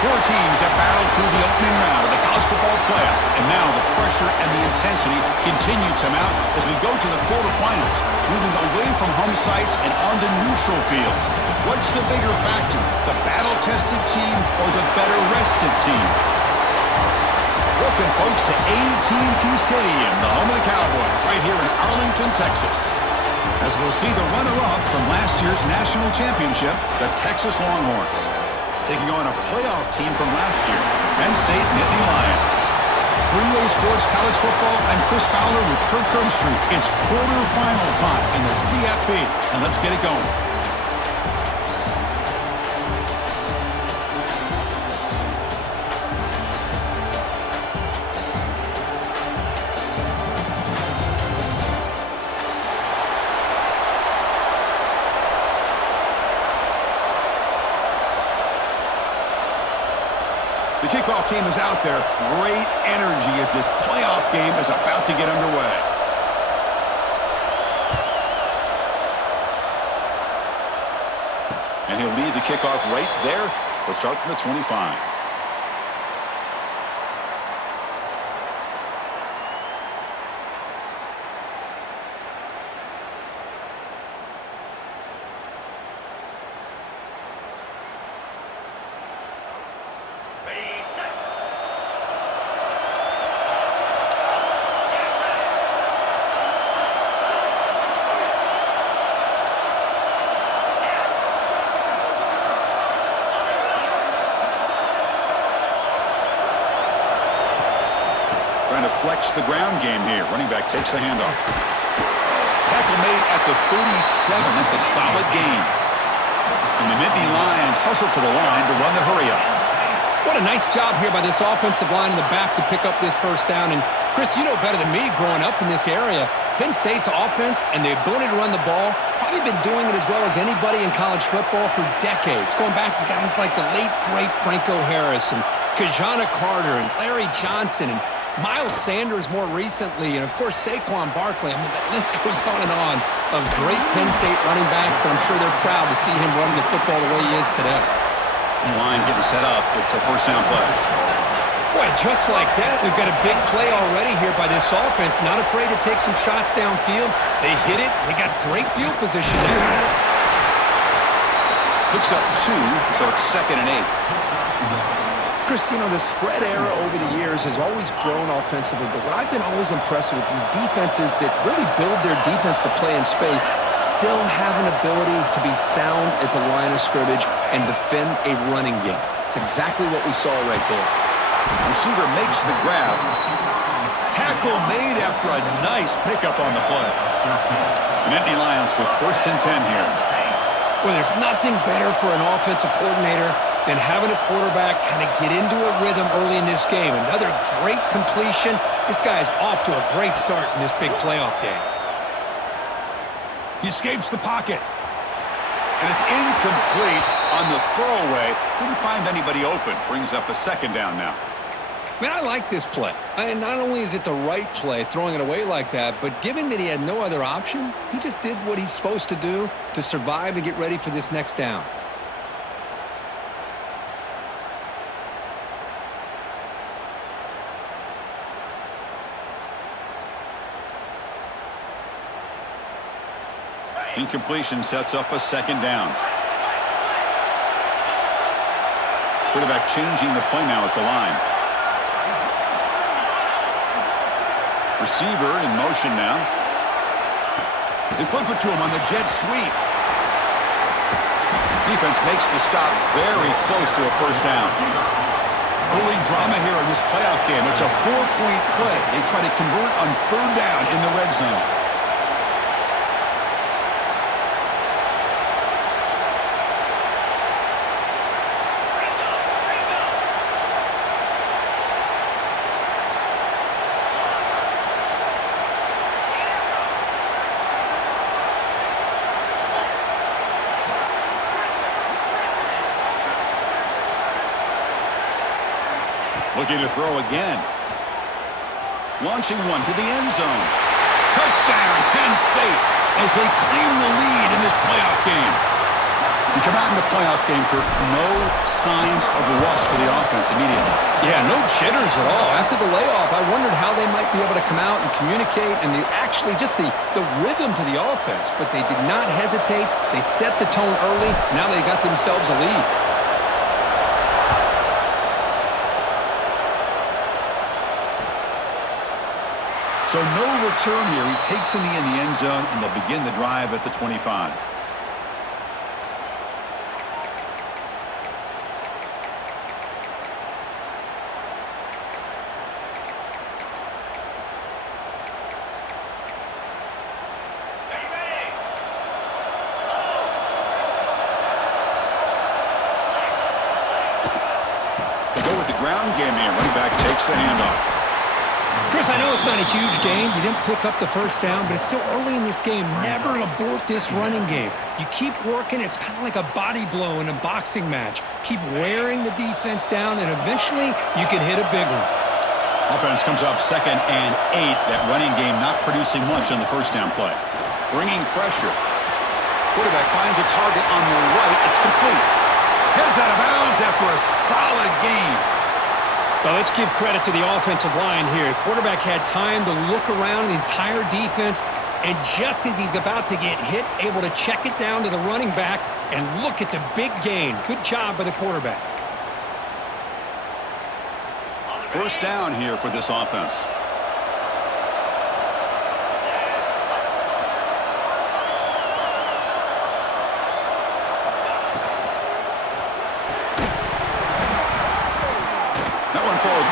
Four teams have battled through the opening round of the college football playoff, and now the pressure and the intensity continue to mount as we go to the quarterfinals, moving away from home sites and onto neutral fields. What's the bigger factor, the battle-tested team or the better-rested team? Welcome, folks, to AT&T Stadium, the home of the Cowboys, right here in Arlington, Texas. As we'll see the runner-up from last year's national championship, the Texas Longhorns, taking on a playoff team from last year, Penn State Nittany Lions. For EA Sports College Football, I'm Chris Fowler with Kirk Herbstreit. It's quarterfinal time in the CFP, and let's get it going. The kickoff team is out there. Great energy as this playoff game is about to get underway. And he'll lead the kickoff right there. They'll start from the 25. Trying to flex the ground game here. Running back takes the handoff. Tackle made at the 37. That's a solid gain. And the Nittany Lions hustle to the line to run the hurry-up. What a nice job here by this offensive line in the back to pick up this first down. And, Chris, you know better than me growing up in this area, Penn State's offense and the ability to run the ball probably been doing it as well as anybody in college football for decades, going back to guys like the late, great Franco Harris and Kajana Carter and Larry Johnson and Miles Sanders more recently, and, of course, Saquon Barkley. I mean, the list goes on of great Penn State running backs, and I'm sure they're proud to see him running the football the way he is today. This line getting set up. It's a first down play. Boy, just like that, we've got a big play already here by this offense. Not afraid to take some shots downfield. They hit it. They got great field position there. Picks up 2, so it's 2nd and 8. Chris, you know, the spread era over the years has always grown offensively, but what I've been always impressed with defenses that really build their defense to play in space still have an ability to be sound at the line of scrimmage and defend a running game. It's exactly what we saw right there. Receiver makes the grab. Tackle made after a nice pickup on the play. Nittany Lions with 1st and 10 here. Well, there's nothing better for an offensive coordinator than having a quarterback kind of get into a rhythm early in this game. Another great completion. This guy's off to a great start in this big playoff game. He escapes the pocket. And it's incomplete on the throwaway. Didn't find anybody open. Brings up a 2nd down now. Man, I like this play. And not only is it the right play, throwing it away like that, but given that he had no other option, he just did what he's supposed to do to survive and get ready for this next down. Incompletion sets up a 2nd down. Quarterback changing the play now at the line. Receiver in motion now. They flip it to him on the jet sweep. Defense makes the stop very close to a first down. Early drama here in this playoff game. It's a 4-point play. They try to convert on 3rd down in the red zone. Looking to throw again. Launching one to the end zone. Touchdown, Penn State, as they claim the lead in this playoff game. You come out in the playoff game, Kirk, no signs of rust for the offense immediately. Yeah, no jitters at all. After the layoff, I wondered how they might be able to come out and communicate and actually just the rhythm to the offense. But they did not hesitate. They set the tone early. Now they got themselves a lead. So no return here. He takes in the end zone, and they'll begin the drive at the 25. They go with the ground game here. Running back takes the handoff. Chris, I know it's not a huge game. You didn't pick up the first down, but it's still early in this game. Never abort this running game. You keep working. It's kind of like a body blow in a boxing match. Keep wearing the defense down, and eventually you can hit a big one. Offense comes up 2nd and 8. That running game not producing much on the first down play. Bringing pressure. Quarterback finds a target on the right. It's complete. Heads out of bounds after a solid game. Well, let's give credit to the offensive line here. Quarterback had time to look around the entire defense, and just as he's about to get hit, able to check it down to the running back, and look at the big gain. Good job by the quarterback. First down here for this offense.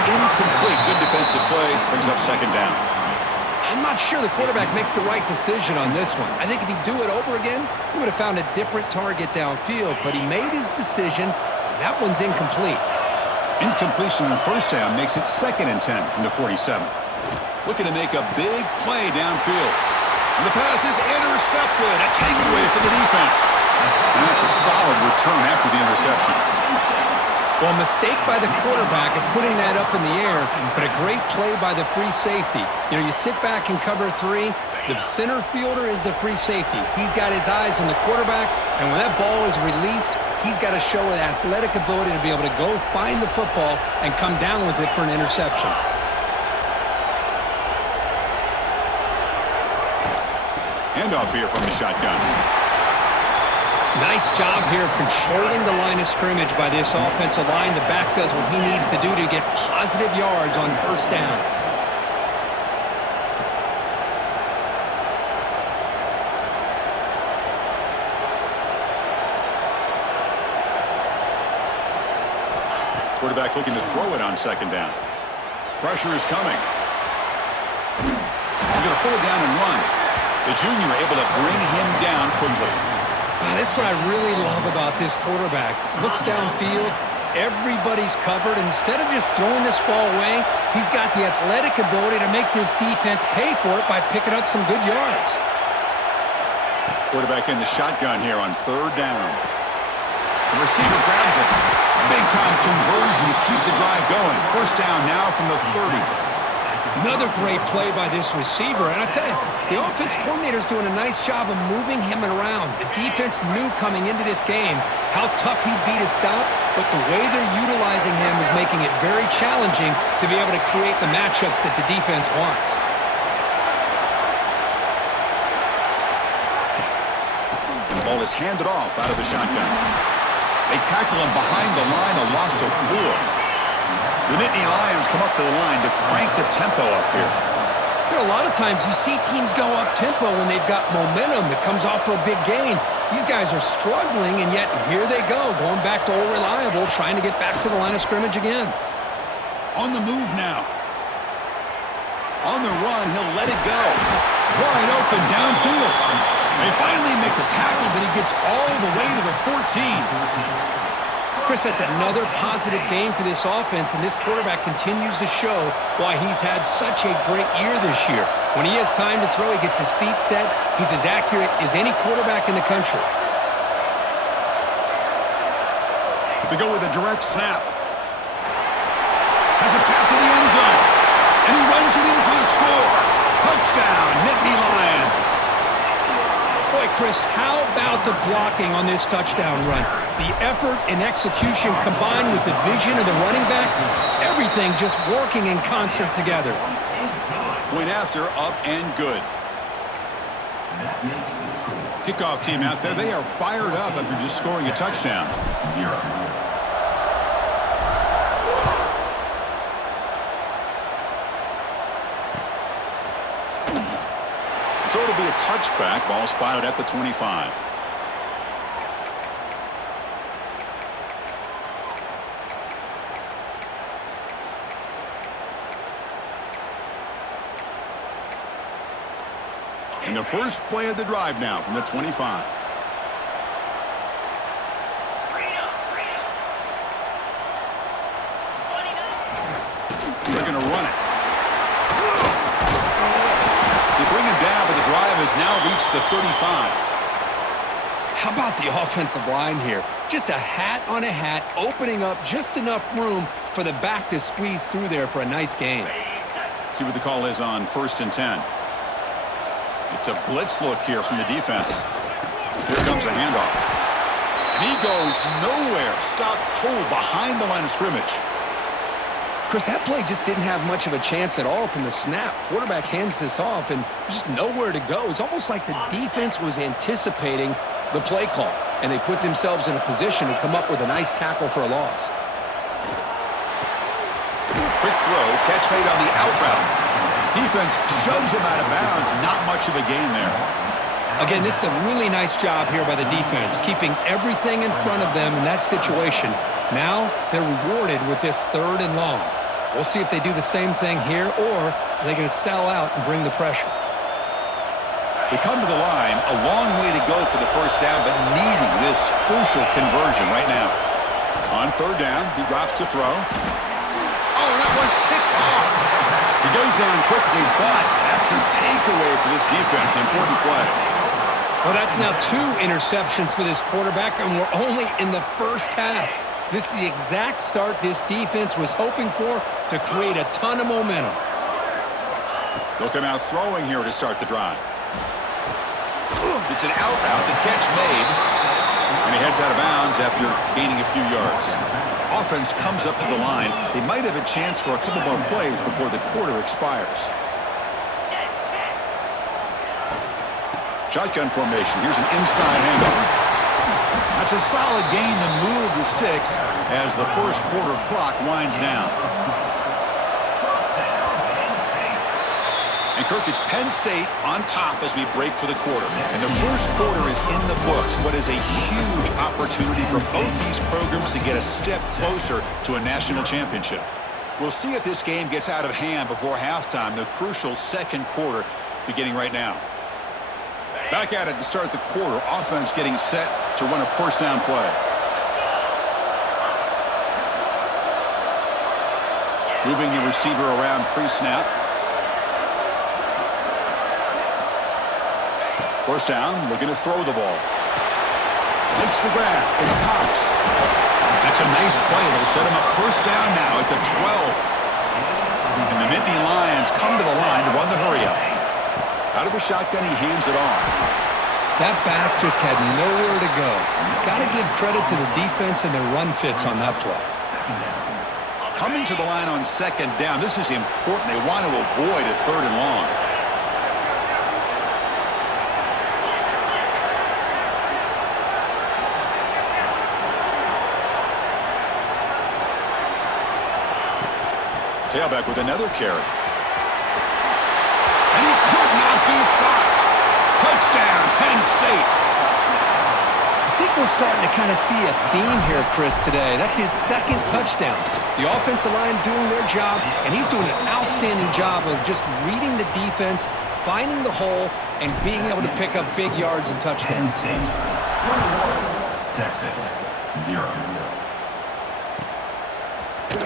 Incomplete. Good defensive play. Brings up 2nd down. I'm not sure the quarterback makes the right decision on this one. I think if he'd do it over again, he would have found a different target downfield, but he made his decision, and that one's incomplete. Incompletion on first down makes it 2nd and 10 from the 47. Looking to make a big play downfield. And the pass is intercepted. A takeaway for the defense. And that's a solid return after the interception. Well, a mistake by the quarterback of putting that up in the air, but a great play by the free safety. You know, you sit back and cover 3. The center fielder is the free safety. He's got his eyes on the quarterback, and when that ball is released, he's got to show an athletic ability to be able to go find the football and come down with it for an interception. Handoff here from the shotgun. Nice job here of controlling the line of scrimmage by this offensive line. The back does what he needs to do to get positive yards on first down. Quarterback looking to throw it on 2nd down. Pressure is coming. He's going to pull it down and run. The junior able to bring him down quickly. That's what I really love about this quarterback. Looks downfield. Everybody's covered. Instead of just throwing this ball away, he's got the athletic ability to make this defense pay for it by picking up some good yards. Quarterback in the shotgun here on 3rd down. The receiver grabs it. Big-time conversion to keep the drive going. First down now from the 30. Another great play by this receiver. And I tell you, the offense coordinator's doing a nice job of moving him around. The defense knew coming into this game how tough he'd be to stop, but the way they're utilizing him is making it very challenging to be able to create the matchups that the defense wants. And the ball is handed off out of the shotgun. They tackle him behind the line, a loss of 4. The Nittany Lions come up to the line to crank the tempo up here. You know, a lot of times you see teams go up-tempo when they've got momentum that comes off for a big gain. These guys are struggling, and yet here they go, going back to old reliable, trying to get back to the line of scrimmage again. On the move now. On the run, he'll let it go. Wide open downfield. They finally make the tackle, but he gets all the way to the 14. Chris, that's another positive game for this offense, and this quarterback continues to show why he's had such a great year this year. When he has time to throw, he gets his feet set. He's as accurate as any quarterback in the country. They go with a direct snap. Has a path to the end zone. And he runs it in for the score. Touchdown, Nittany Lions. Boy, Chris, how about the blocking on this touchdown run? The effort and execution combined with the vision of the running back, everything just working in concert together. Point after, up and good. Kickoff team out there, they are fired up after just scoring a touchdown. So it'll be a touchback. Ball spotted at the 25. And the first play of the drive now from the 25. They're going to run it. They bring him down, but the drive has now reached the 35. How about the offensive line here? Just a hat on a hat, opening up just enough room for the back to squeeze through there for a nice gain. See what the call is on 1st and 10. It's a blitz look here from the defense. Here comes a handoff. And he goes nowhere. Stopped cold behind the line of scrimmage. Chris, that play just didn't have much of a chance at all from the snap. Quarterback hands this off and just nowhere to go. It's almost like the defense was anticipating the play call, and they put themselves in a position to come up with a nice tackle for a loss. Quick throw, catch made on the out route. Defense shoves him out of bounds. Not much of a gain there. Again, this is a really nice job here by the defense, keeping everything in front of them in that situation. Now they're rewarded with this 3rd and long. We'll see if they do the same thing here, or are they going to sell out and bring the pressure? They come to the line, a long way to go for the first down, but needing this crucial conversion right now. On 3rd down, he drops to throw. Oh, that one's picked off. He goes down quickly, but that's a takeaway for this defense. Important play. Well, that's now 2 interceptions for this quarterback, and we're only in the first half. This is the exact start this defense was hoping for to create a ton of momentum. They'll come out throwing here to start the drive. It's an out route, the catch made, and he heads out of bounds after gaining a few yards. Offense comes up to the line. They might have a chance for a couple more plays before the quarter expires. Shotgun formation. Here's an inside handoff. That's a solid gain to move the sticks as the first quarter clock winds down. And Kirk, it's Penn State on top as we break for the quarter. And the first quarter is in the books. What is a huge opportunity for both these programs to get a step closer to a national championship. We'll see if this game gets out of hand before halftime, the crucial second quarter beginning right now. Back at it to start the quarter. Offense getting set to run a first down play. Moving the receiver around pre-snap. First down, looking to throw the ball. Makes the grab. It's Cox. That's a nice play. It'll set him up first down now at the 12. And the Nittany Lions come to the line to run the hurry-up. Out of the shotgun, he hands it off. That back just had nowhere to go. Got to give credit to the defense and their run fits on that play. Coming to the line on 2nd down, this is important. They want to avoid a 3rd and long. Tailback with another carry. And he could not be stopped. Touchdown, Penn State. I think we're starting to kind of see a theme here, Chris, today. That's his 2nd touchdown. The offensive line doing their job, and he's doing an outstanding job of just reading the defense, finding the hole, and being able to pick up big yards and touchdowns. Texas, 0.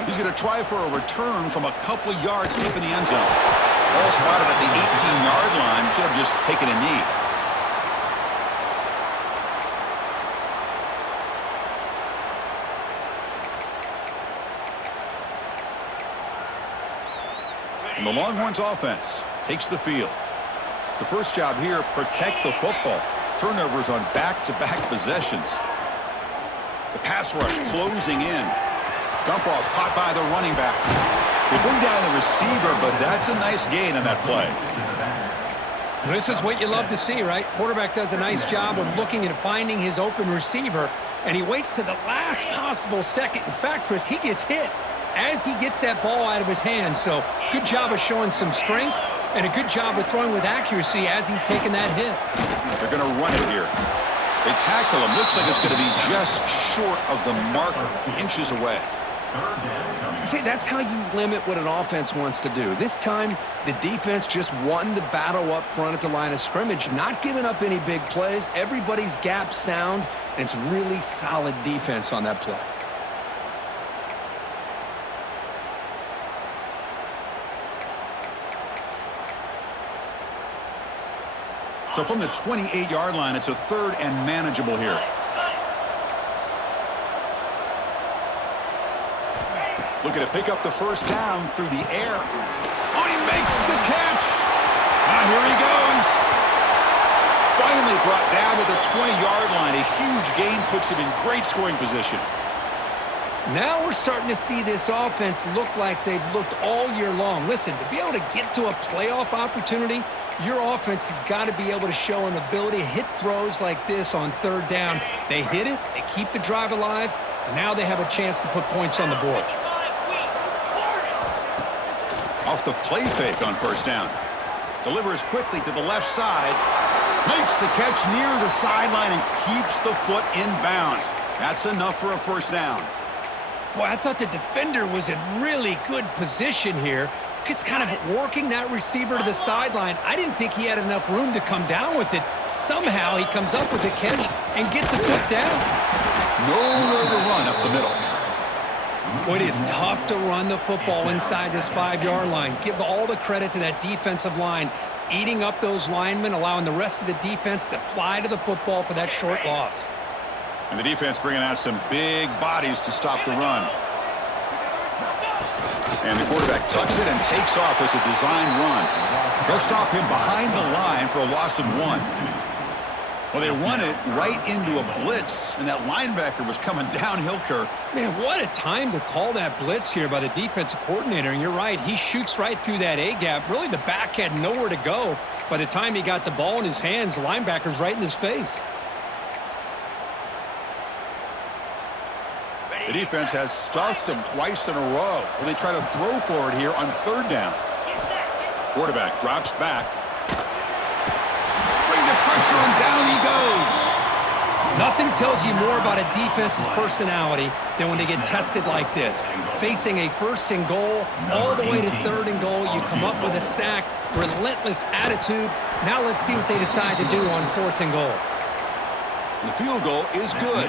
He's going to try for a return from a couple of yards deep in the end zone. Ball spotted at the 18-yard line. Should have just taken a knee. And the Longhorns offense takes the field. The first job here, protect the football. turnovers on back-to-back possessions. The pass rush closing in. Dump off caught by the running back. They bring down the receiver, but that's a nice gain on that play. This is what you love to see, right? Quarterback does a nice job of looking and finding his open receiver, and he waits to the last possible second. In fact, Chris, he gets hit as he gets that ball out of his hands. So good job of showing some strength and a good job of throwing with accuracy as he's taking that hit. They're going to run it here. They tackle him. Looks like it's going to be just short of the marker, inches away. See, that's how you limit what an offense wants to do. This time, the defense just won the battle up front at the line of scrimmage, not giving up any big plays. Everybody's gap sound, and it's really solid defense on that play. So from the 28-yard line, it's a 3rd and manageable here. Looking to pick up the first down through the air. Oh, he makes the catch. Now here he goes. Finally brought down to the 20-yard line. A huge gain puts him in great scoring position. Now we're starting to see this offense look like they've looked all year long. Listen, to be able to get to a playoff opportunity, your offense has got to be able to show an ability to hit throws like this on 3rd down. They hit it, they keep the drive alive, now they have a chance to put points on the board. Off the play fake on 1st down. Delivers quickly to the left side. Makes the catch near the sideline and keeps the foot in bounds. That's enough for a 1st down. Boy, I thought the defender was in really good position here. It's kind of working that receiver to the sideline. I didn't think he had enough room to come down with it. Somehow he comes up with the catch and gets a foot down. Nowhere to run up the middle. Boy, it is tough to run the football inside this 5-yard line. Give all the credit to that defensive line, eating up those linemen, allowing the rest of the defense to fly to the football for that short loss. And the defense bringing out some big bodies to stop the run. And the quarterback tucks it and takes off as a design run. They'll stop him behind the line for a loss of 1. Well, they run it right into a blitz, and that linebacker was coming downhill, Kirk. Man, what a time to call that blitz here by the defensive coordinator. And you're right, he shoots right through that A-gap. Really, the back had nowhere to go. By the time he got the ball in his hands, the linebacker's right in his face. The defense has stuffed him twice in a row. Well, they try to throw for it here on 3rd down. Quarterback drops back. Bring the pressure and down he goes. Nothing tells you more about a defense's personality than when they get tested like this. Facing a 1st and goal, all the way to 3rd and goal, you come up with a sack, relentless attitude. Now let's see what they decide to do on 4th and goal. The field goal is good.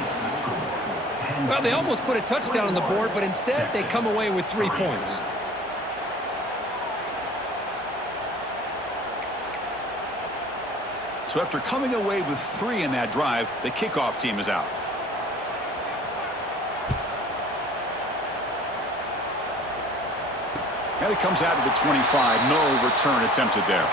Well, they almost put a touchdown on the board, but instead they come away with 3 points. So after coming away with 3 in that drive, the kickoff team is out. And it comes out of the 25. No return attempted there.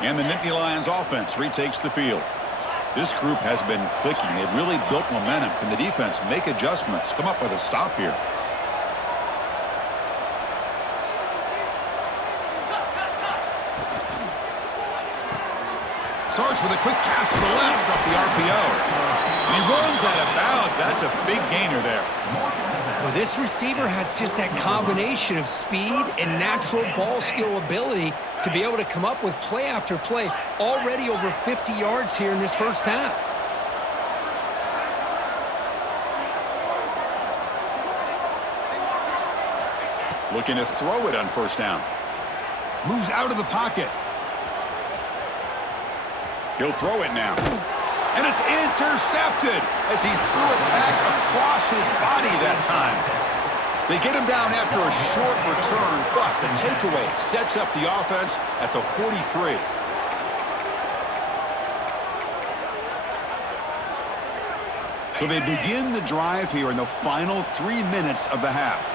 And the Nittany Lions offense retakes the field. This group has been clicking. They've really built momentum. Can the defense make adjustments? Come up with a stop here. Starts with a quick pass to the left off the RPO. And he runs out of bounds. That's a big gainer there. Well, this receiver has just that combination of speed and natural ball skill ability to be able to come up with play after play. Already over 50 yards here in this 1st half. Looking to throw it on 1st down. Moves out of the pocket. He'll throw it now. And it's intercepted as he threw it back across his body that time. They get him down after a short return, but the takeaway sets up the offense at the 43. So they begin the drive here in the final 3 minutes of the half.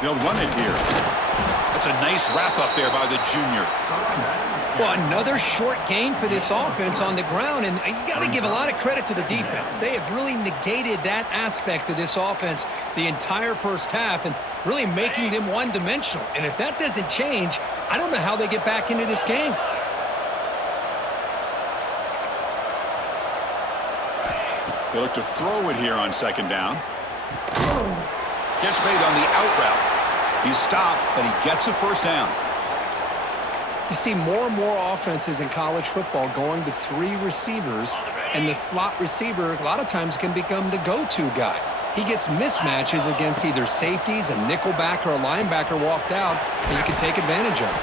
They'll run it here. That's a nice wrap-up there by the junior. Well, another short gain for this offense on the ground, and you got to give a lot of credit to the defense. They have really negated that aspect of this offense the entire first half and really making them one-dimensional. And if that doesn't change, I don't know how they get back into this game. They look to throw it here on second down. Catch made on the out route. He's stopped, but he gets a first down. You see more and more offenses in college football going to 3 receivers, and the slot receiver a lot of times can become the go-to guy. He gets mismatches against either safeties, a nickelback, or a linebacker walked out, and you can take advantage of it.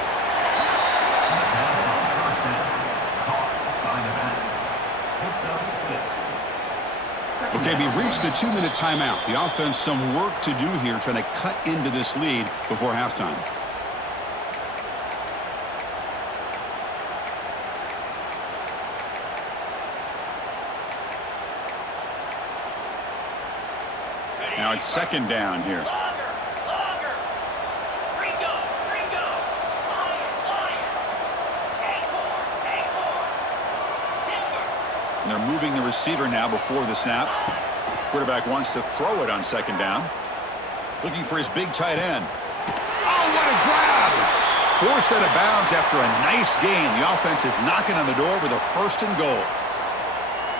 Okay, we reached the 2-minute timeout. The offense some work to do here trying to cut into this lead before halftime. Now it's second down here. And they're moving the receiver now before the snap. Quarterback wants to throw it on second down. Looking for his big tight end. Oh, what a grab! Forced out of bounds after a nice gain. The offense is knocking on the door with a 1st and goal.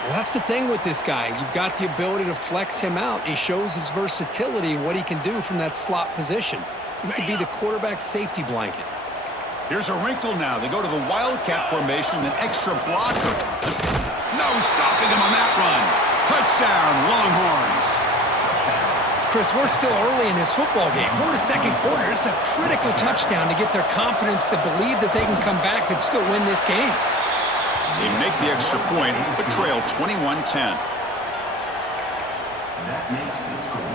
Well, that's the thing with this guy. You've got the ability to flex him out. He shows his versatility and what he can do from that slot position. He could be the quarterback safety blanket. Here's a wrinkle now. They go to the Wildcat formation with an extra blocker. No stopping him on that run. Touchdown, Longhorns. Chris, we're still early in this football game. We're in the second quarter. This is a critical touchdown to get their confidence to believe that they can come back and still win this game. They make the extra point, but trail 21-10.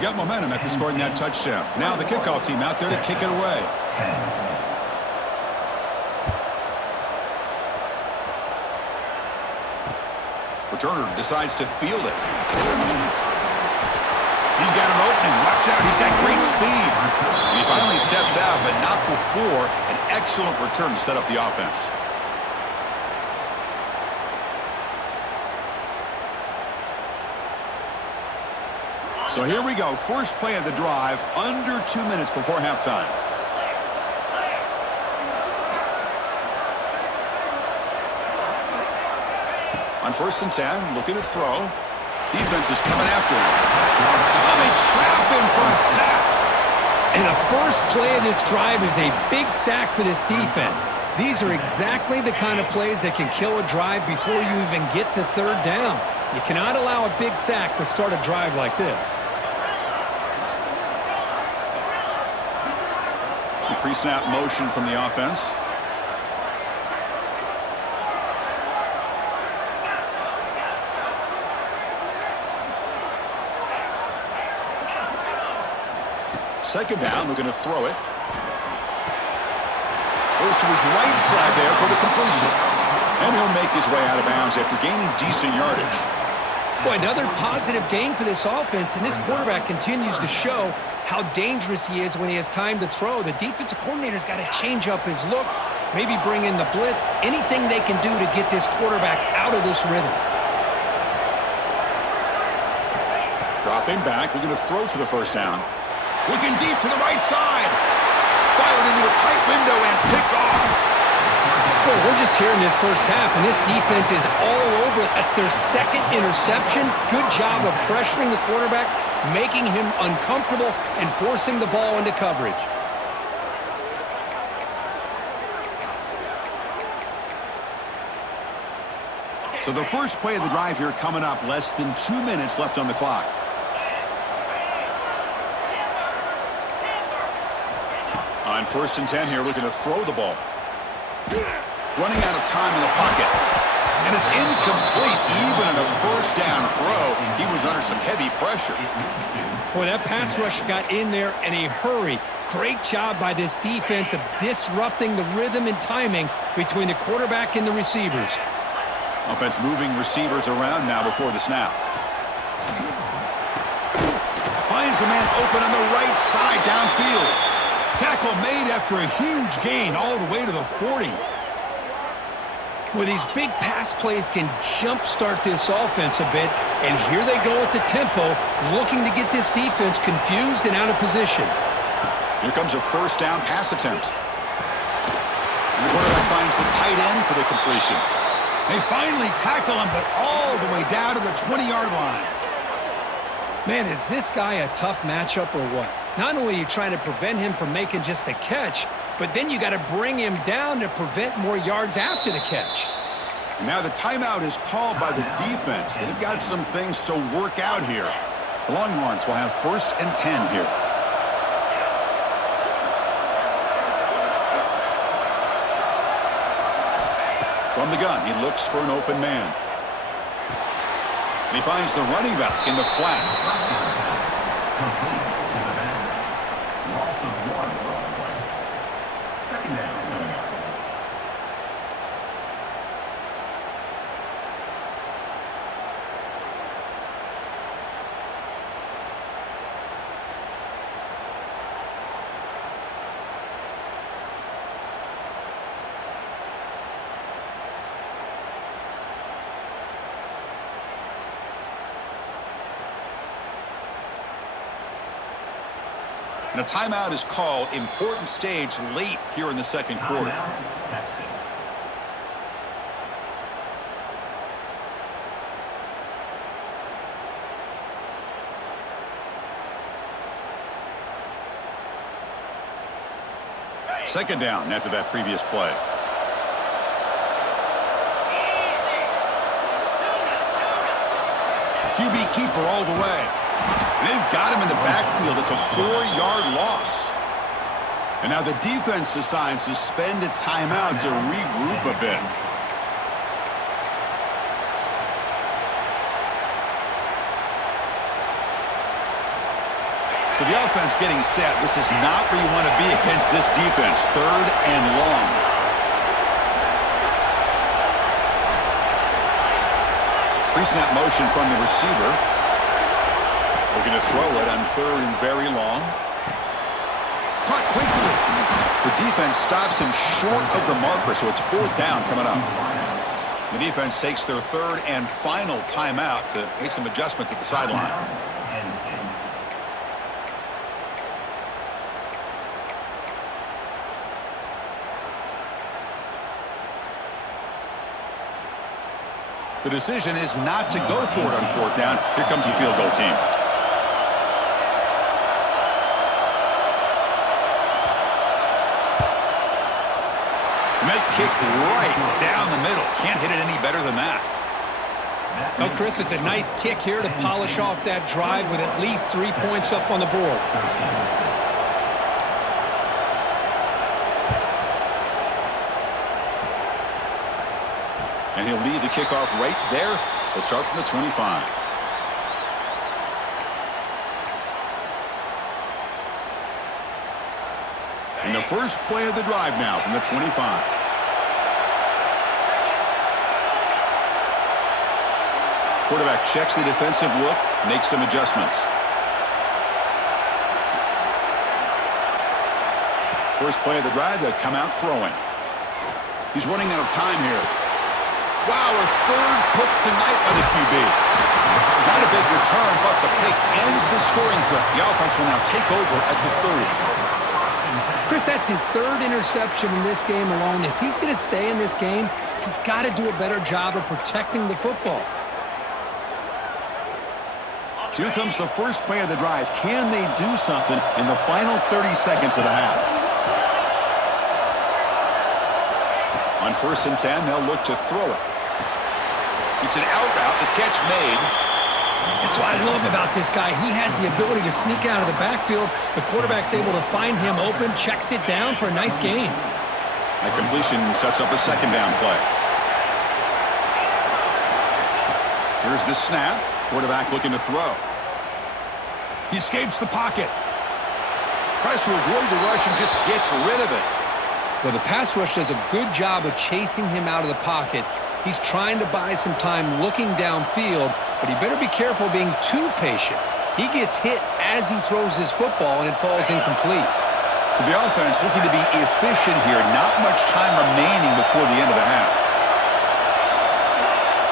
Got momentum after scoring that touchdown. Now the kickoff team out there to kick it away. Returner decides to field it. He's got an opening. Watch out. He's got great speed. And he finally steps out, but not before an excellent return to set up the offense. So here we go. First play of the drive, under 2 minutes before halftime. On 1st and 10, looking to throw. Defense is coming after him. Oh, they trap him for a sack. And the first play of this drive is a big sack for this defense. These are exactly the kind of plays that can kill a drive before you even get the 3rd down. You cannot allow a big sack to start a drive like this. Pre-snap motion from the offense. Second down, we're going to throw it. Goes to his right side there for the completion. And he'll make his way out of bounds after gaining decent yardage. Boy, another positive gain for this offense, and this quarterback continues to show how dangerous he is when he has time to throw. The defensive coordinator's got to change up his looks, maybe bring in the blitz, anything they can do to get this quarterback out of this rhythm. Dropping back, looking to throw for the 1st down. Looking deep to the right side. Fired into a tight window and picked off. Well, we're just here in this first half, and this defense is all over it. That's their 2nd interception. Good job of pressuring the quarterback, making him uncomfortable, and forcing the ball into coverage. So the first play of the drive here coming up, less than 2 minutes left on the clock. On 1st and 10 here, looking to throw the ball. Running out of time in the pocket. And it's incomplete. Even in a 1st down throw, he was under some heavy pressure. Boy, that pass rush got in there in a hurry. Great job by this defense of disrupting the rhythm and timing between the quarterback and the receivers. Offense moving receivers around now before the snap. Finds a man open on the right side downfield. Tackle made after a huge gain all the way to the 40. Well, these big pass plays can jumpstart this offense a bit, and here they go at the tempo, looking to get this defense confused and out of position. Here comes a first down pass attempt. And the quarterback finds the tight end for the completion. They finally tackle him, but all the way down to the 20-yard line. Man, is this guy a tough matchup or what? Not only are you trying to prevent him from making just a catch, but then you got to bring him down to prevent more yards after the catch. And now the timeout is called by the defense. They've got some things to work out here. The Longhorns will have 1st and 10 here. From the gun, he looks for an open man. And he finds the running back in the flat. And a timeout is called. Important stage late here in the second quarter. Texas. Second down after that previous play. QB keeper all the way. They've got him in the backfield. It's a 4-yard loss. And now the defense decides to spend a timeout to regroup a bit. So the offense getting set. This is not where you want to be against this defense. 3rd and long. Pre-snap motion from the receiver. We're going to throw it on 3rd and very long. Caught quickly. The defense stops him short of the marker, so it's 4th down coming up. The defense takes their 3rd and final timeout to make some adjustments at the sideline. The decision is not to go for it on 4th down. Here comes the field goal team. And they kick right down the middle. Can't hit it any better than that. Well, Chris, it's a nice kick here to polish off that drive with at least 3 points up on the board. And he'll lead the kickoff right there. They'll start from the 25. And the first play of the drive now from the 25. Quarterback checks the defensive look, makes some adjustments. First play of the drive, they'll come out throwing. He's running out of time here. Wow, a 3rd pick tonight by the QB. Not a big return, but the pick ends the scoring threat. The offense will now take over at the 30. Chris, that's his 3rd interception in this game alone. If he's going to stay in this game, he's got to do a better job of protecting the football. Here comes the first play of the drive. Can they do something in the final 30 seconds of the half? On 1st and 10, they'll look to throw it. It's an out route, the catch made. That's what I love about this guy. He has the ability to sneak out of the backfield. The quarterback's able to find him open, checks it down for a nice gain. That completion sets up a 2nd down play. Here's the snap. Quarterback looking to throw. He escapes the pocket. Tries to avoid the rush and just gets rid of it. Well, the pass rush does a good job of chasing him out of the pocket. He's trying to buy some time looking downfield, but he better be careful being too patient. He gets hit as he throws his football, and it falls incomplete. So the offense looking to be efficient here. Not much time remaining before the end of the half.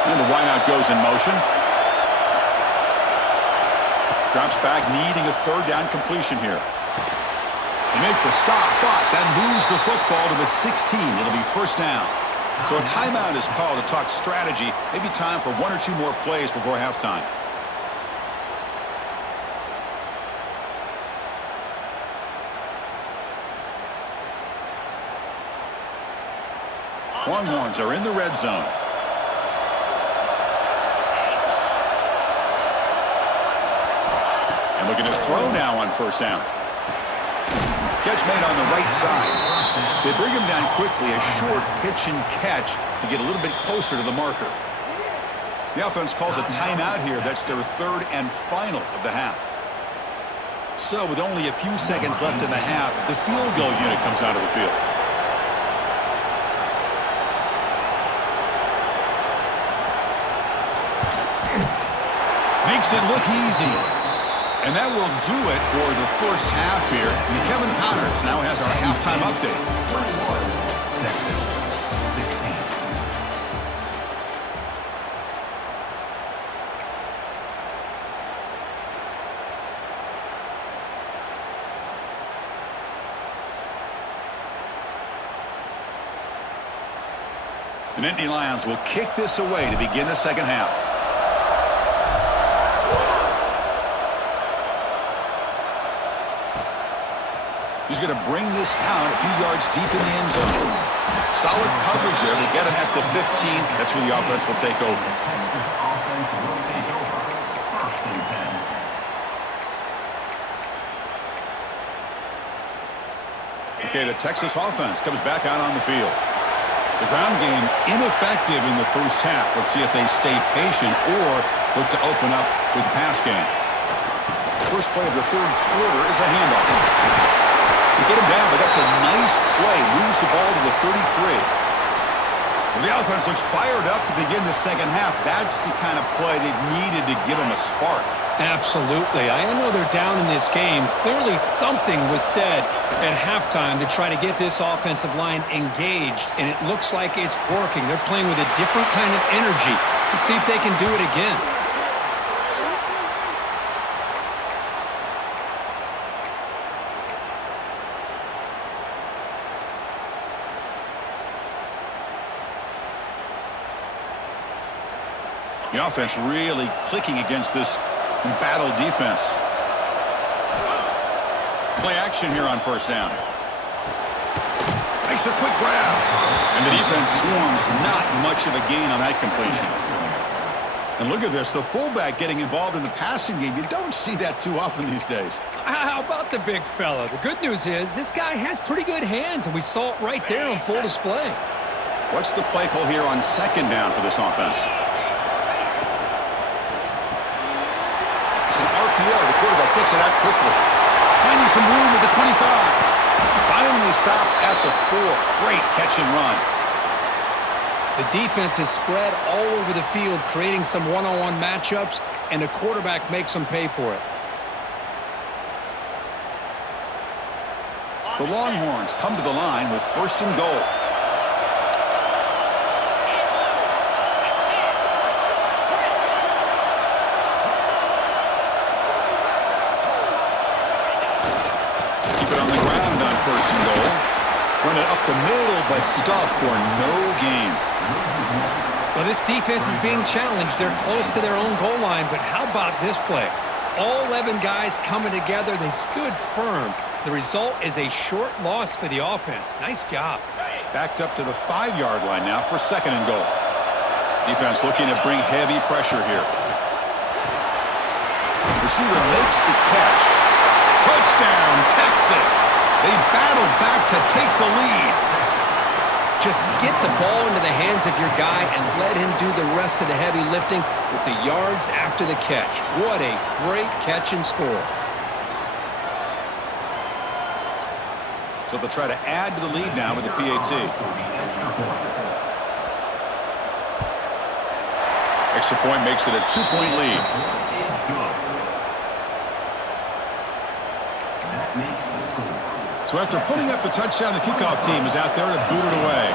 And the wideout goes in motion. Drops back, needing a third down completion here. They make the stop, but that moves the football to the 16. It'll be first down. So a timeout is called to talk strategy. Maybe time for one or two more plays before halftime. Longhorns are in the red zone. And looking to throw now on first down. Catch made on the right side. They bring him down quickly, a short pitch and catch to get a little bit closer to the marker. The offense calls a timeout here. That's their third and final of the half. So with only a few seconds left in the half, the field goal unit comes out of the field. Makes it look easy. And that will do it for the first half here. And Kevin Connors now has our halftime update. The Nittany Lions will kick this away to begin the second half. He's going to bring this out a few yards deep in the end zone. Solid coverage there. They get him at the 15. That's where the offense will take over. Okay, the Texas offense comes back out on the field. The ground game ineffective in the first half. Let's see if they stay patient or look to open up with the pass game. First play of the third quarter is a handoff. They get him down, but that's a nice play. Moves the ball to the 33. The offense looks fired up to begin the second half. That's the kind of play they've needed to give them a spark. Absolutely. I know they're down in this game. Clearly something was said at halftime to try to get this offensive line engaged, and it looks like it's working. They're playing with a different kind of energy. Let's see if they can do it again. The offense really clicking against this battle defense. Play action here on first down. Makes a quick grab. And the defense swarms. Not much of a gain on that completion. And look at this. The fullback getting involved in the passing game. You don't see that too often these days. How about the big fella? The good news is this guy has pretty good hands, and we saw it right there on full display. What's the play call here on second down for this offense? It's an RPO. The quarterback gets it out quickly. Finding some room at the 25. Finally stopped at the 4. Great catch and run. The defense is spread all over the field, creating some one-on-one matchups, and the quarterback makes them pay for it. The Longhorns come to the line with first and goal. First and goal. Run it up the middle, but stuff for no gain. Well, this defense is being challenged. They're close to their own goal line, but how about this play? All 11 guys coming together. They stood firm. The result is a short loss for the offense. Nice job. Backed up to the 5-yard line now for second and goal. Defense looking to bring heavy pressure here. Receiver makes the catch. Touchdown, Texas. They battle back to take the lead. Just get the ball into the hands of your guy and let him do the rest of the heavy lifting with the yards after the catch. What a great catch and score. So they'll try to add to the lead now with the PAT. extra point makes it a 2-point lead. So after putting up the touchdown, the kickoff team is out there to boot it away.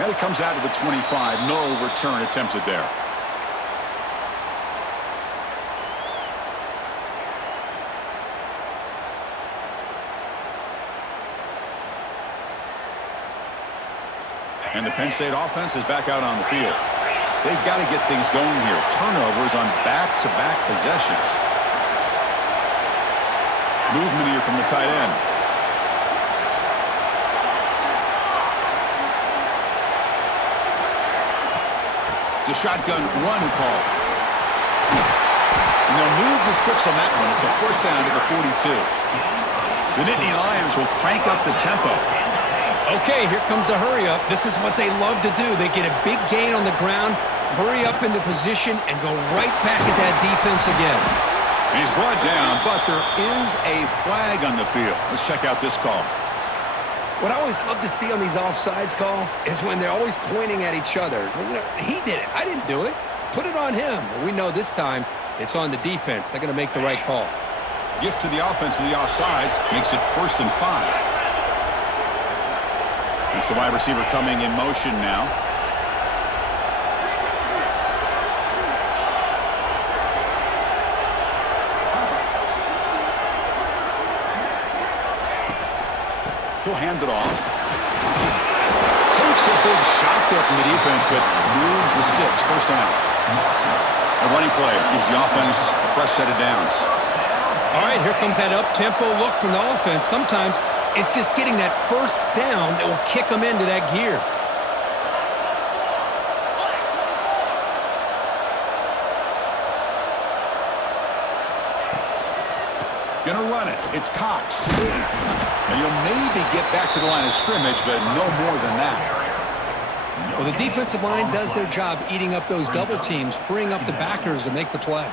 And it comes out to the 25. No return attempted there. And the Penn State offense is back out on the field. They've got to get things going here. Turnovers on back-to-back possessions. Movement here from the tight end. It's a shotgun run call. And they'll move the 6 on that one. It's a first down to the 42. The Nittany Lions will crank up the tempo. Okay, here comes the hurry up. This is what they love to do. They get a big gain on the ground, hurry up into position, and go right back at that defense again. And he's brought down, but there is a flag on the field. Let's check out this call. What I always love to see on these offsides call is when they're always pointing at each other. You know, he did it. I didn't do it. Put it on him. We know this time it's on the defense. They're going to make the right call. Gift to the offense with the offsides makes it 1st and 5. It's the wide receiver coming in motion now. He'll hand it off. Takes a big shot there from the defense, but moves the sticks. First down. A running play gives the offense a fresh set of downs. All right, here comes that up-tempo look from the offense. Sometimes it's just getting that first down that will kick them into that gear. Gonna run it. It's Cox. And you'll maybe get back to the line of scrimmage, but no more than that. Well, the defensive line does their job eating up those double teams, freeing up the backers to make the play.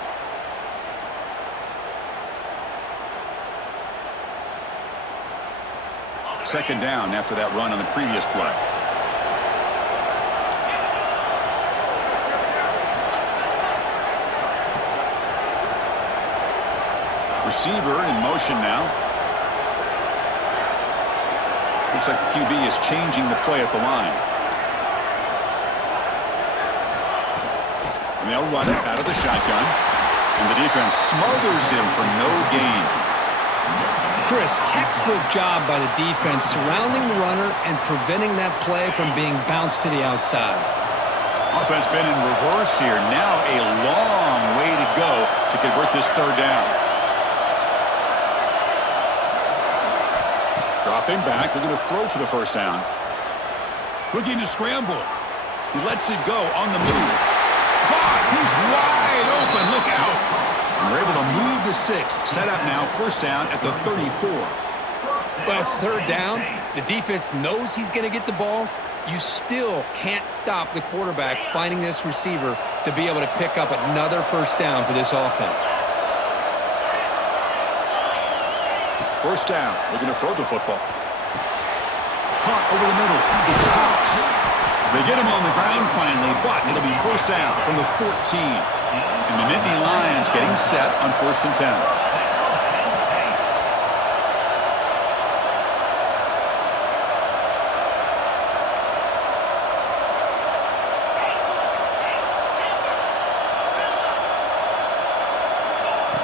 Second down after that run on the previous play. Receiver in motion now. Looks like the QB is changing the play at the line. And they'll run it out of the shotgun. And the defense smothers him for no gain. Chris, textbook job by the defense surrounding the runner and preventing that play from being bounced to the outside. Offense been in reverse here. Now a long way to go to convert this third down. Dropping back, looking to throw for the first down. Looking to scramble. He lets it go on the move. Caught! He's wide open. Look out! And we're able to move the sticks. Set up now, first down at the 34. Well, it's third down. The defense knows he's going to get the ball. You still can't stop the quarterback finding this receiver to be able to pick up another first down for this offense. First down, looking to throw the football. Caught over the middle. It's Cox. They get him on the ground finally, but it'll be first down from the 14. And the Nittany Lions getting set on 1st and 10.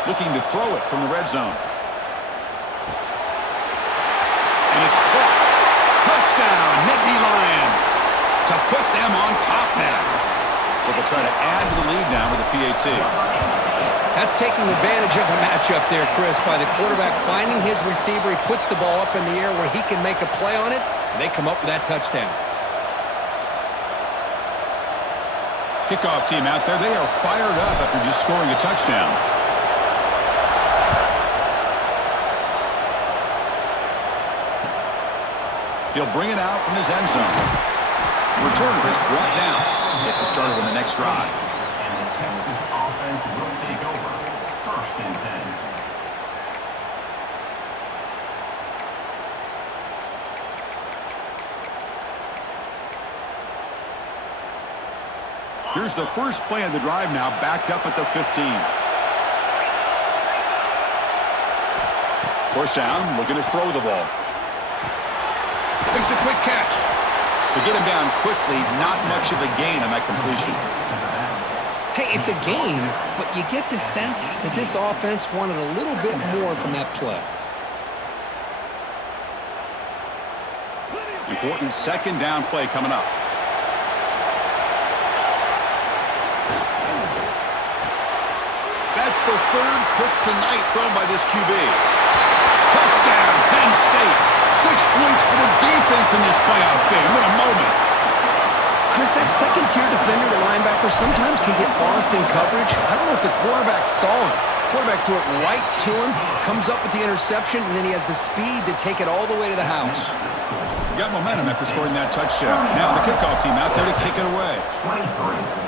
Looking to throw it from the red zone. And it's caught. Touchdown, Nittany Lions, to put them on top now. But they'll try to add to the lead now with a PAT. That's taking advantage of a matchup there, Chris, by the quarterback finding his receiver. He puts the ball up in the air where he can make a play on it, and they come up with that touchdown. Kickoff team out there, they are fired up after just scoring a touchdown. He'll bring it out from his end zone. Returner is brought down. Gets us started on the next drive. And the Texas offense will take over. 1st and 10. Here's the first play of the drive now, backed up at the 15. First down, looking to throw the ball. Makes a quick catch. To get him down quickly, not much of a gain on that completion. Hey, it's a gain, but you get the sense that this offense wanted a little bit more from that play. Important second down play coming up. That's the third pick tonight thrown by this QB. Touchdown, Penn State. 6 points for the defense in this playoff game. What a moment. Chris, that second-tier defender, the linebacker, sometimes can get lost in coverage. I don't know if the quarterback saw him. Quarterback threw it right to him, comes up with the interception, and then he has the speed to take it all the way to the house. Got momentum after scoring that touchdown. Now the kickoff team out there to kick it away. 23.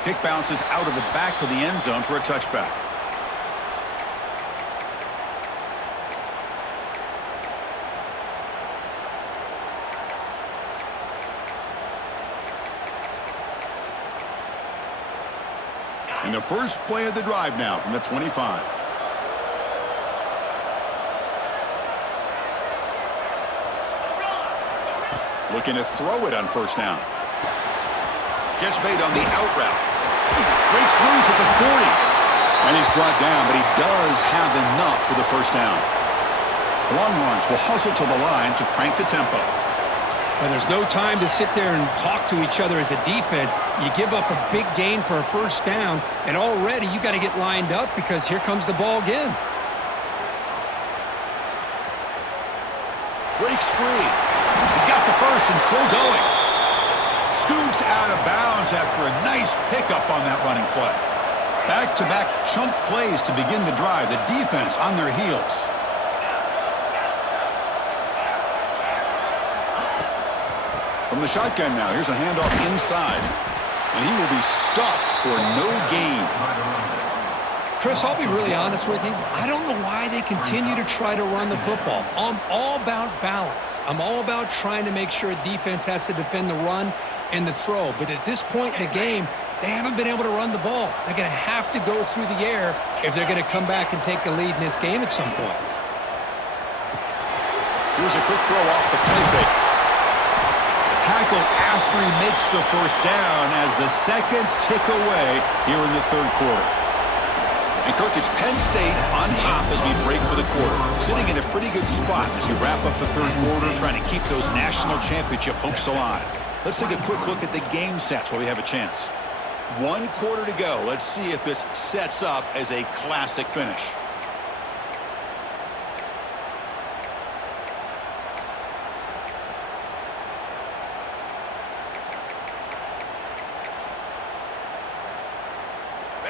Kick bounces out of the back of the end zone for a touchback. And the first play of the drive now from the 25. Looking to throw it on first down. Gets made on the out route. Breaks loose at the 40. And he's brought down, but he does have enough for the first down. Longhorns will hustle to the line to crank the tempo. Well, there's no time to sit there and talk to each other as a defense. You give up a big gain for a first down, and already you got to get lined up because here comes the ball again. Breaks free. He's got the first and still going. Scoots out of bounds after a nice pickup on that running play. Back-to-back chunk plays to begin the drive. The defense on their heels. From the shotgun now, here's a handoff inside. And he will be stuffed for no gain. Chris, I'll be really honest with you. I don't know why they continue to try to run the football. I'm all about balance. I'm all about trying to make sure a defense has to defend the run and the throw. But at this point in the game, they haven't been able to run the ball. They're going to have to go through the air if they're going to come back and take the lead in this game at some point. Here's a quick throw off the play fake. Tackle after he makes the first down as the seconds tick away here in the third quarter. And Kirk, it's Penn State on top as we break for the quarter. Sitting in a pretty good spot as we wrap up the third quarter, trying to keep those national championship hopes alive. Let's take a quick look at the game sets while we have a chance. 1 quarter to go. Let's see if this sets up as a classic finish.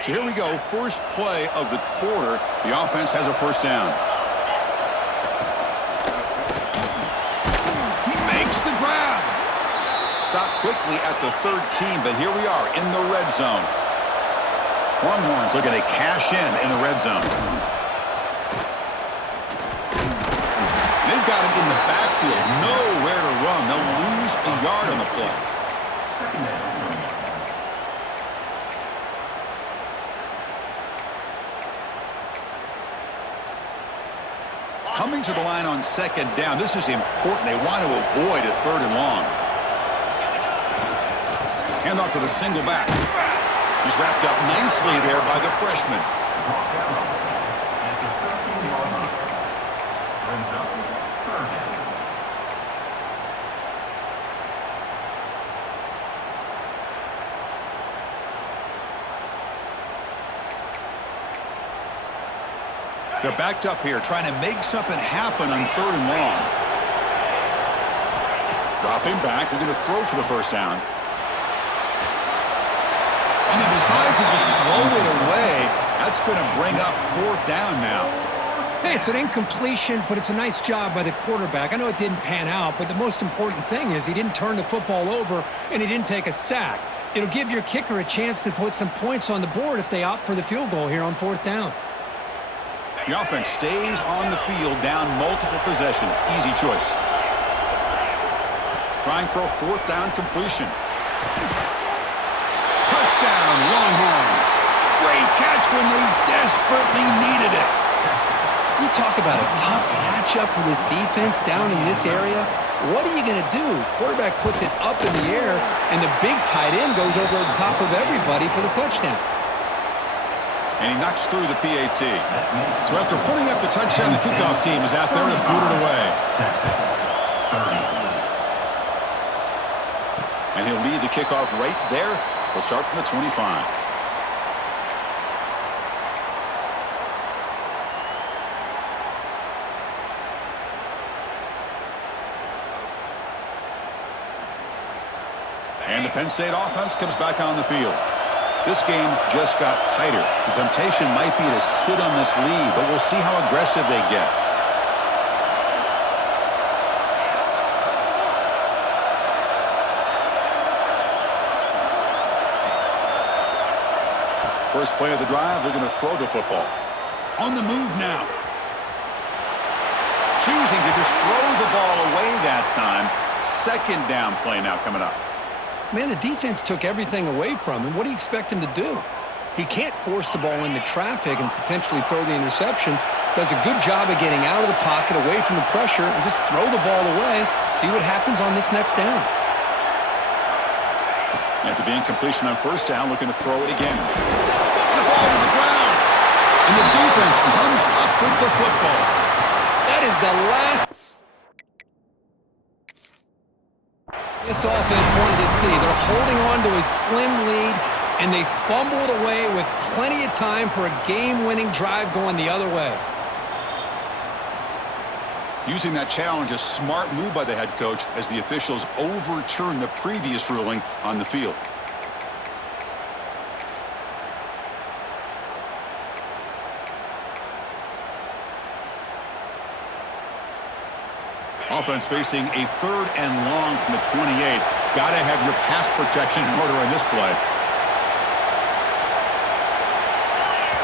So here we go, first play of the quarter. The offense has a first down. He makes the grab. Stopped quickly at the 13, but here we are in the red zone. Longhorns looking to cash in the red zone. They've got him in the backfield, nowhere to run. They'll lose a yard on the play. Second down. Coming to the line on second down. This is important. They want to avoid a third and long. Handoff to the single back. He's wrapped up nicely there by the freshman. At the 13-yard line. Brings up third down. They're backed up here, trying to make something happen on third and long. Dropping back, looking to throw for the first down. And he decides to just throw it away. That's going to bring up fourth down now. Hey, it's an incompletion, but it's a nice job by the quarterback. I know it didn't pan out, but the most important thing is he didn't turn the football over and he didn't take a sack. It'll give your kicker a chance to put some points on the board if they opt for the field goal here on fourth down. The offense stays on the field down multiple possessions. Easy choice. Trying for a fourth down completion. Touchdown, Longhorns. Great catch when they desperately needed it. You talk about a tough matchup for this defense down in this area. What are you going to do? Quarterback puts it up in the air, and the big tight end goes over the top of everybody for the touchdown. And he knocks through the PAT. So after putting up the touchdown, the kickoff team is out there to boot it away. Texas, 30. And he'll lead the kickoff right there. They'll start from the 25. And the Penn State offense comes back on the field. This game just got tighter. The temptation might be to sit on this lead, but we'll see how aggressive they get. First play of the drive, they're going to throw the football. On the move now. Choosing to just throw the ball away that time. Second down play now coming up. Man, the defense took everything away from him. What do you expect him to do? He can't force the ball into traffic and potentially throw the interception. Does a good job of getting out of the pocket, away from the pressure, and just throw the ball away. See what happens on this next down. After the incompletion on first down, looking to throw it again. And the ball to the ground. And the defense comes up with the football. That is the last this offense wanted to see. They're holding on to a slim lead, and they fumbled away with plenty of time for a game-winning drive going the other way. Using that challenge, a smart move by the head coach as the officials overturn the previous ruling on the field. Offense facing a third and long from the 28. Got to have your pass protection in order on this play.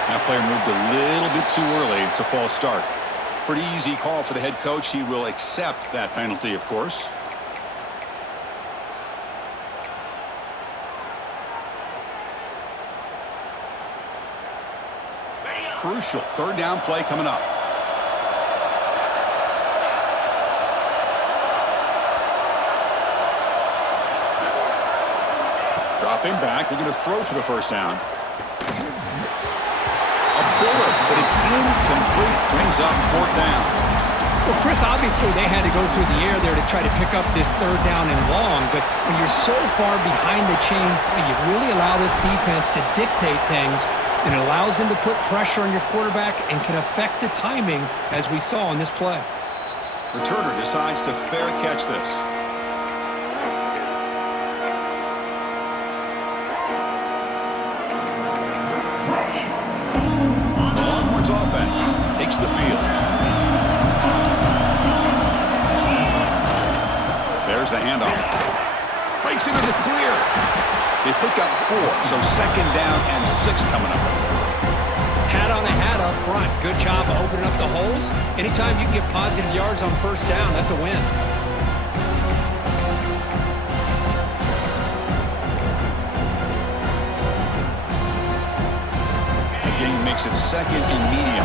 That player moved a little bit too early. It's a false start. Pretty easy call for the head coach. He will accept that penalty, of course. Crucial third down play coming up. Dropping back, looking to throw for the first down. A bullet, but it's incomplete. Brings up fourth down. Well, Chris, obviously they had to go through the air there to try to pick up this third down and long, but when you're so far behind the chains, boy, you really allow this defense to dictate things, and it allows them to put pressure on your quarterback and can affect the timing, as we saw in this play. Returner decides to fair catch this. Offense takes the field. There's the handoff. Breaks into the clear. They pick up 4, so second down and 6 coming up. Hat on a hat up front. Good job of opening up the holes. Anytime you can get positive yards on first down, that's a win. Makes it second and medium.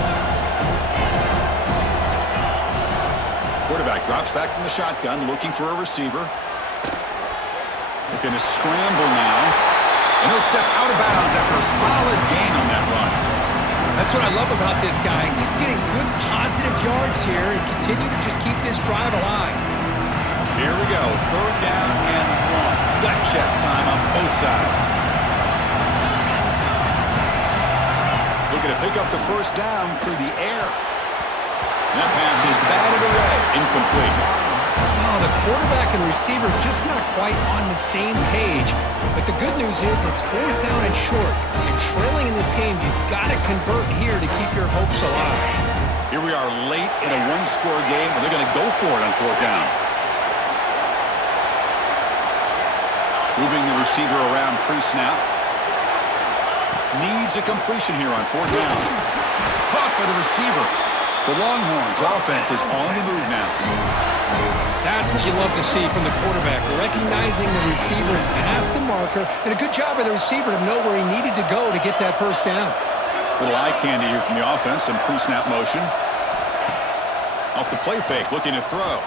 Quarterback drops back from the shotgun, looking for a receiver. They're going to scramble now. And he'll step out of bounds after a solid gain on that run. That's what I love about this guy. Just getting good positive yards here and continue to just keep this drive alive. Here we go. Third down and 1. Gut check time on both sides. Looking to pick up the first down through the air. That pass is batted away, incomplete. Oh, the quarterback and receiver just not quite on the same page. But the good news is it's fourth down and short. And trailing in this game, you've got to convert here to keep your hopes alive. Here we are late in a one-score game, and they're going to go for it on fourth down. Moving the receiver around pre-snap. Needs a completion here on fourth down. Caught by the receiver. The Longhorns offense is on the move now. That's what you love to see from the quarterback, recognizing the receiver is past the marker, and a good job by the receiver to know where he needed to go to get that first down. Little eye candy here from the offense, some pre-snap motion. Off the play fake, looking to throw.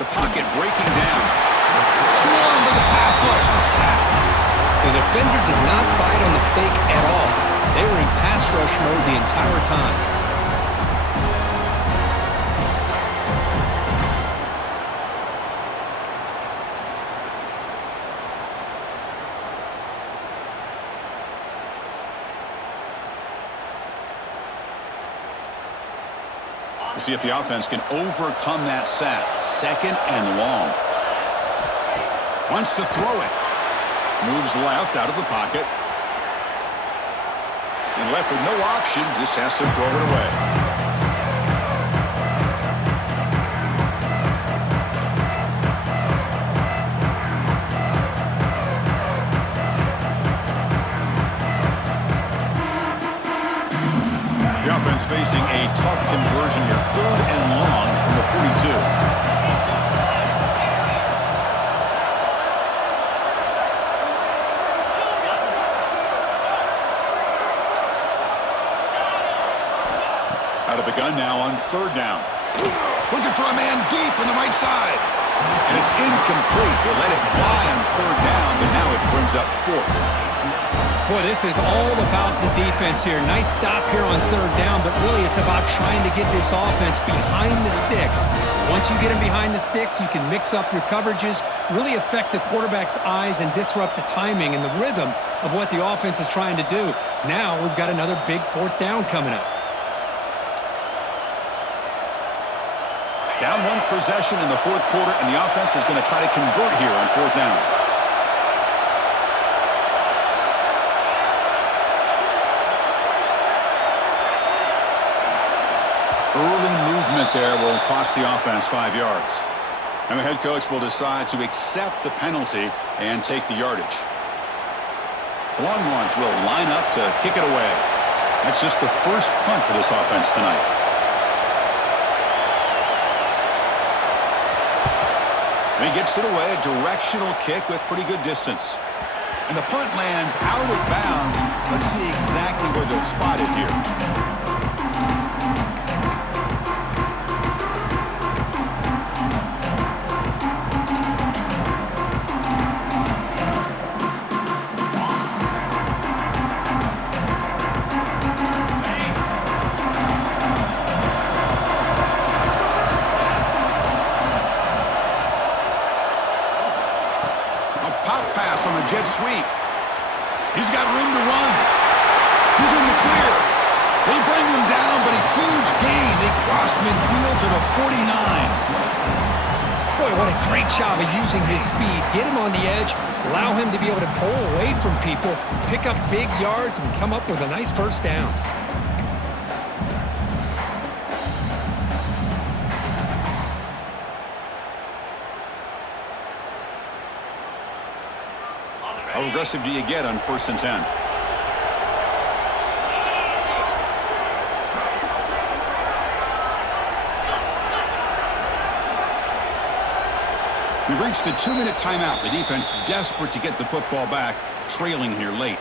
The pocket breaking down. Swarm to the pass rush, a sack. The defender did not bite on the fake at all. They were in pass rush mode the entire time. We'll see if the offense can overcome that sack. 2nd and long. Wants to throw it. Moves left out of the pocket. And left with no option, just has to throw it away. The offense facing a tough conversion here. 3rd and long from the 42. Out of the gun now on 3rd down. Looking for a man deep on the right side. And it's incomplete. They let it fly on 3rd down, but now it brings up 4th. Boy, this is all about the defense here. Nice stop here on 3rd down, but really it's about trying to get this offense behind the sticks. Once you get them behind the sticks, you can mix up your coverages, really affect the quarterback's eyes and disrupt the timing and the rhythm of what the offense is trying to do. Now we've got another big 4th down coming up. Down 1 possession in the 4th quarter, and the offense is going to try to convert here on 4th down. Early movement there will cost the offense 5 yards. And the head coach will decide to accept the penalty and take the yardage. The Longhorns will line up to kick it away. That's just the first punt for this offense tonight. And he gets it away, a directional kick with pretty good distance. And the punt lands out of bounds. Let's see exactly where they'll spot it here. On the jet sweep. He's got room to run. He's in the clear. They bring him down, but a huge gain. They cross midfield to the 49. Boy, what a great job of using his speed. Get him on the edge, allow him to be able to pull away from people, pick up big yards, and come up with a nice first down. How aggressive do you get on 1st and 10? We've reached the 2-minute timeout. The defense desperate to get the football back, trailing here late.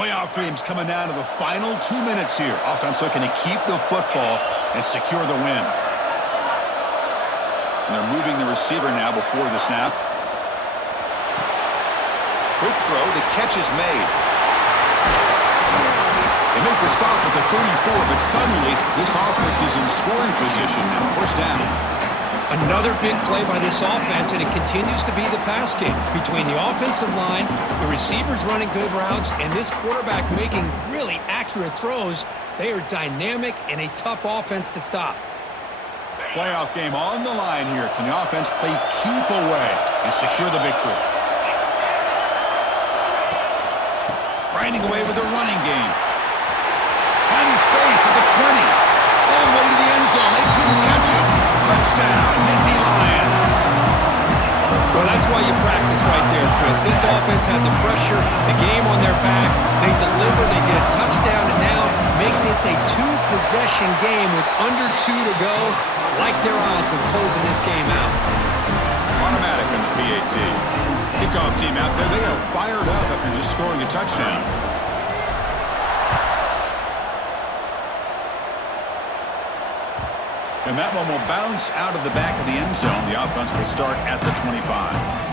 Playoff dreams coming down to the final 2 minutes here. Offense looking to keep the football and secure the win. And they're moving the receiver now before the snap. Quick throw. The catch is made. They make the stop at the 34, but suddenly this offense is in scoring position now. 1st down. Another big play by this offense, and it continues to be the pass game between the offensive line, the receivers running good routes, and this quarterback making really accurate throws. They are dynamic and a tough offense to stop. Playoff game on the line here. Can the offense play keep away and secure the victory? grinding away with a running game. Finding space at the 20. All the way to the end zone. They couldn't catch him. Touchdown, Nittany Lions. Well, that's why you practice right there, Chris. This offense had the pressure, the game on their back. They deliver, they get a touchdown, and now make this a two-possession game with under 2 to go. Like their odds of closing this game out. Automatic in the PAT. Kickoff team out there. They are fired up after just scoring a touchdown. And that one will bounce out of the back of the end zone. The offense will start at the 25.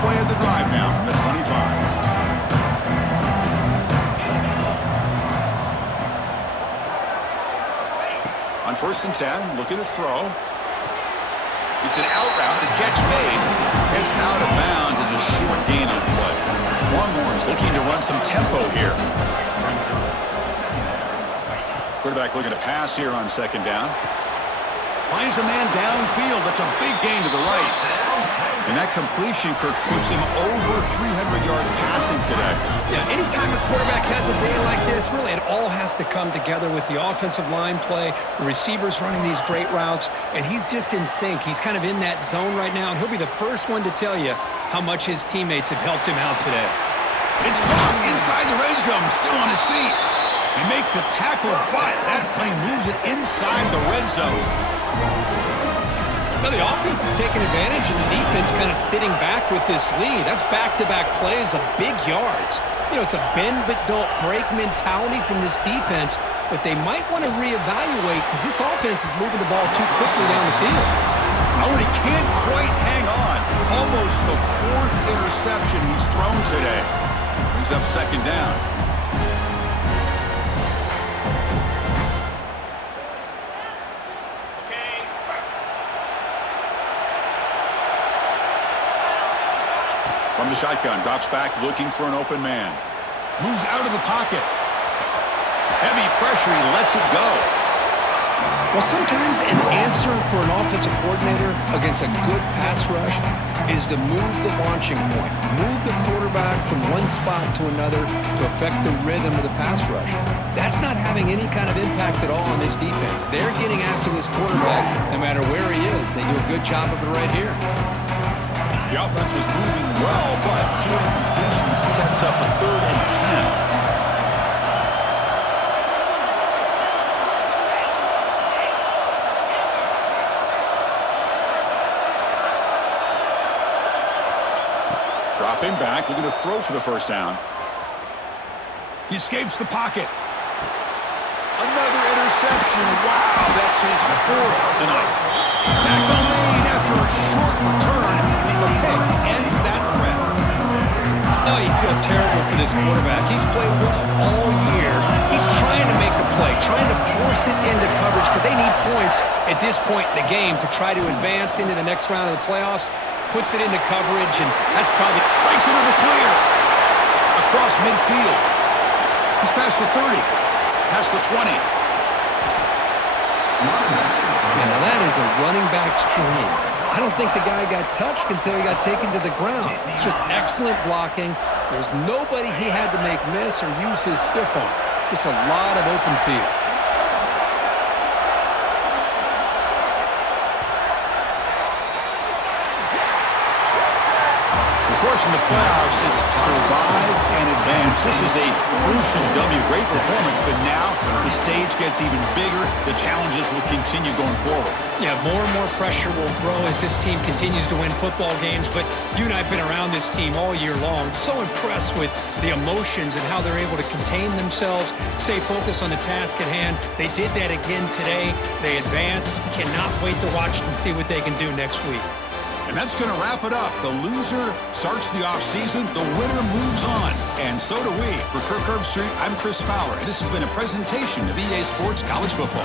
Play of the drive now from the 25. On 1st and 10, look at the throw. It's an out route. The catch made. It's out of bounds as a short gain on play. Longhorns looking to run some tempo here. Quarterback looking to pass here on 2nd down. Finds a man downfield. That's a big gain to the right. And that completion, Kirk, puts him over 300 yards passing today. Yeah, anytime a quarterback has a day like this, really it all has to come together with the offensive line play, the receivers running these great routes, and he's just in sync. He's kind of in that zone right now, and he'll be the first one to tell you how much his teammates have helped him out today. It's caught inside the red zone, still on his feet. They make the tackle, but that play moves it inside the red zone. Now the offense is taking advantage and the defense kind of sitting back with this lead. That's back-to-back plays of big yards. You know, it's a bend but don't break mentality from this defense, but they might want to reevaluate because this offense is moving the ball too quickly down the field. Oh, and he can't quite hang on. Almost the 4th interception he's thrown today. Brings up 2nd down. From the shotgun, drops back, looking for an open man. Moves out of the pocket. Heavy pressure, he lets it go. Well, sometimes an answer for an offensive coordinator against a good pass rush is to move the launching point, move the quarterback from one spot to another to affect the rhythm of the pass rush. That's not having any kind of impact at all on this defense. They're getting after this quarterback no matter where he is. They do a good job of it right here. The offense was moving well, but 2 incompletions sets up a 3rd and 10. Dropping back, looking to throw for the 1st down. He escapes the pocket. Another interception. Wow, that's his 4th tonight. Tackle made after a short return. The pick ends that threat. Oh, you feel terrible for this quarterback. He's played well all year. He's trying to make a play, trying to force it into coverage because they need points at this point in the game to try to advance into the next round of the playoffs. Puts it into coverage, and that's probably... Breaks into the clear. Across midfield. He's past the 30. Past the 20. And now that is a running back's dream. I don't think the guy got touched until he got taken to the ground. It's just excellent blocking. There's nobody he had to make miss or use his stiff arm. Just a lot of open field. Of course, in the playoffs, it's survive and advance. This is a crucial W. Great performance, but now the stage gets even bigger. The challenges will continue going forward. Yeah, more and more pressure will grow as this team continues to win football games, but you and I have been around this team all year long. So impressed with the emotions and how they're able to contain themselves, stay focused on the task at hand. They did that again today. They advance. Cannot wait to watch and see what they can do next week. And that's going to wrap it up. The loser starts the offseason. The winner moves on. And so do we. For Kirk Herbstreit, I'm Chris Fowler. And this has been a presentation of EA Sports College Football.